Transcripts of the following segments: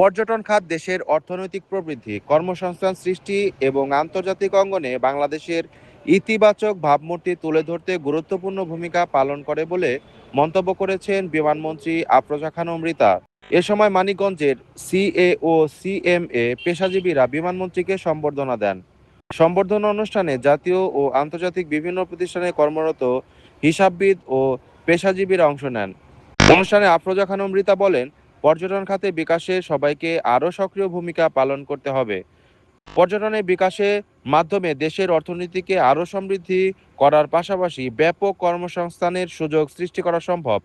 পর্যটন খাত দেশের অর্থনৈতিক প্রবৃদ্ধি, কর্মসংস্থান সৃষ্টি এবং আন্তর্জাতিক অঙ্গনে বাংলাদেশের ইতিবাচক ভাবমূর্তি তুলে ধরতে গুরুত্বপূর্ণ ভূমিকা পালন করে বলে মন্তব্য করেছেন বিমানমন্ত্রী আফরোজা খানম রিতা। এ সময় মানিকগঞ্জের সিএ ও সিএমএ পেশাজীবীরা বিমানমন্ত্রীকে সম্বর্ধনা দেন। সম্বর্ধনা অনুষ্ঠানে জাতীয় ও আন্তর্জাতিক বিভিন্ন প্রতিষ্ঠানে কর্মরত হিসাববিদ ও পেশাজীবীরা অংশ নেন। অনুষ্ঠানে আফরোজা খানম রিতা বলেন, পর্যটন খাতে বিকাশে সবাইকে আরও সক্রিয় ভূমিকা পালন করতে হবে। পর্যটনের বিকাশের মাধ্যমে দেশের অর্থনীতিকে আরও সমৃদ্ধি করার পাশাপাশি ব্যাপক কর্মসংস্থানের সুযোগ সৃষ্টি করা সম্ভব।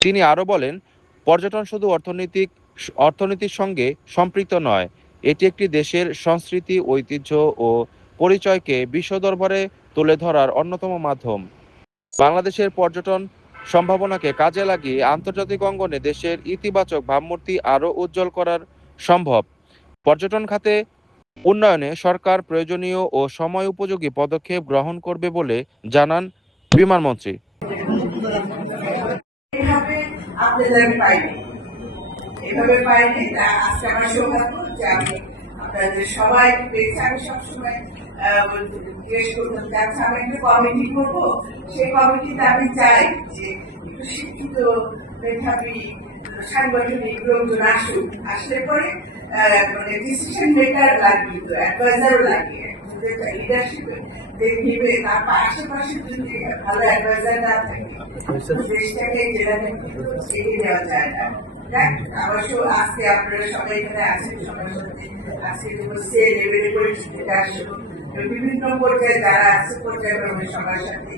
তিনি আরও বলেন, পর্যটন শুধু অর্থনীতির সঙ্গে সম্পৃক্ত নয়, এটি একটি দেশের সংস্কৃতি, ঐতিহ্য ও পরিচয়কে বিশ্ব দরবারে তুলে ধরার অন্যতম মাধ্যম। বাংলাদেশের পর্যটন সম্ভাবনাকে কাজে লাগিয়ে আন্তর্জাতিক অঙ্গনে দেশের ইতিবাচক ভাবমূর্তি আরও উজ্জ্বল করার সম্ভব। পর্যটন খাতে উন্নয়নে সরকার প্রয়োজনীয় ও সময় উপযোগী পদক্ষেপ গ্রহণ করবে বলে জানান বিমানমন্ত্রী। কমিটি করবো, সেই কমিটিতে আমি চাই যে শিক্ষিত মেধাবী সাংগঠনিক লোকজন আসুক, আসলে পরে মানে ডিসিশন মেকার লাগবে, তো অ্যাডভাইজারও লাগে, লিডারশিপ দেখবে। তার আশেপাশে যদি ভালো অ্যাডভাইজার না থাকে দেশটাকে যেভাবে এগিয়ে দেওয়া যায় না। অবশ্য আজকে আপনারা সবাই এখানে আছেন, সবার সাথে আজকে লেভেলে পরিস্থিতিটা আসলো বিভিন্ন পর্যায়ে যারা আছে পর্যায়ক্রমে সবার সাথে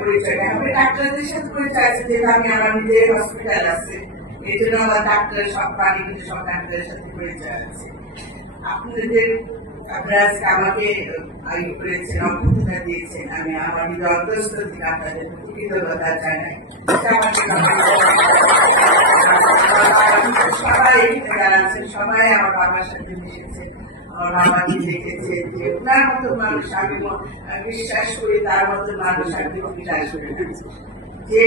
পরিচয় হবে। ডাক্তারদের সাথে পরিচয় আছে, যেহেতু আমি আমার নিজের হসপিটাল আছে, এই জন্য আমার ডাক্তার সব পানি সব ডাক্তারের সাথে পরিচয় আছে। আপনারা আজকে আমাকে আগে করেছেন, অভ্যর্থনা দিয়েছেন, আমি আমার নিজের অন্তঃস্থ থেকে আপনাদের কৃতজ্ঞতা জানাই। সবাই যারা আছেন সবাই আমার বাবার সাথে মিশেছেন, আমার বাবাকে দেখেছে যে ওনার মতো মানুষ আমি বিশ্বাস করি, তার মতো মানুষ আমি বিশ্বাস করি যে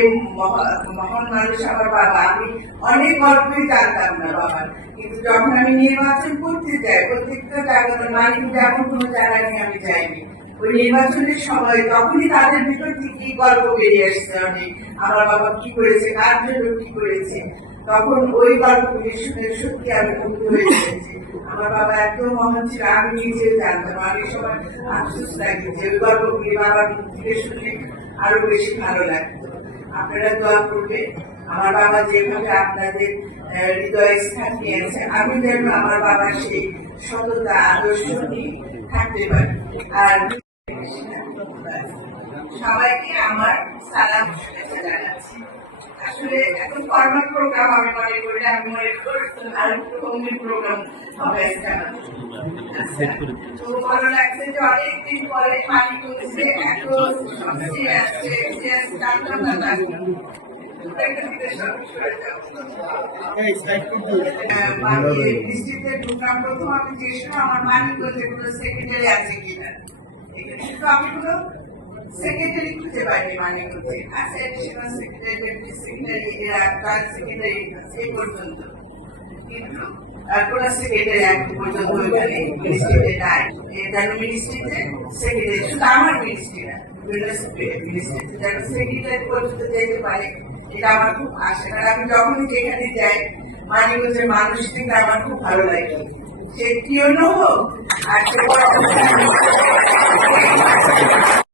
মহান মানুষ আমার বাবা। আমি অনেক গল্পই জানতাম না বাবার, কিন্তু যখন আমি নির্বাচন করতে যাই প্রত্যেকটা জায়গাতে মালিক যেমন কোনো জায়গায় নিয়ে আমি যাইনি, ওই নির্বাচনের সময় তখনই তাদের ভিতর থেকে গল্প বেরিয়ে আসছে অনেক, আমার বাবা কি করেছে, কার জন্য কি করেছে। তখন ওই গল্পগুলি শুনে সত্যি আমি মুগ্ধ হয়ে গেছি। আমার বাবা এত মহান ছিল আমি নিজেও জানতাম, অনেক সময় আফসোস লাগে যে ওই গল্পগুলি বাবার মুখ থেকে শুনে আরো বেশি ভালো লাগতো। আপনারা দোয়া করবে আমার বাবা যেভাবে আপনাদের হৃদয়ে স্থান নিয়েছে, আমি যেন আমার বাবার সেই সততা আদর্শ নিয়ে থাকতে পারি। আর সবাইকে আমার সালাম শুভেচ্ছা জানাচ্ছি। আসলে এত ফরমাল প্রোগ্রাম আমি মনে করি, আমি মনে করি আর রঙিন প্রোগ্রাম হবে। তো ভালো লাগছে যে অনেকদিন পরে পানি করেছে, এত প্রথম আমি যে সময় আমার মানিকগঞ্জে কোনো সেক্রেটারি আছে কিনা, কিন্তু আমি কোনো সেক্রেটারি খুঁজে পাইনি মানিকগঞ্জে। আছে additional secretary, deputy secretary, joint secretary এই পর্যন্ত, কিন্তু কোন সেক্রেটারি এখন পর্যন্ত মিনিস্ট্রিতে নাই। মিনিস্ট্রিতে সেক্রেটারি শুধু আমার মিনিস্ট্রি না, মিনিস্ট্রিতে যেন সেক্রেটারি পর্যন্ত যেতে পারে, এটা আমার খুব আশা। কারণ আমি যখনই যেখানে যাই মানিকগঞ্জের মানুষ থেকে আমার খুব ভালো লাগে, সে পিওনো হোক আর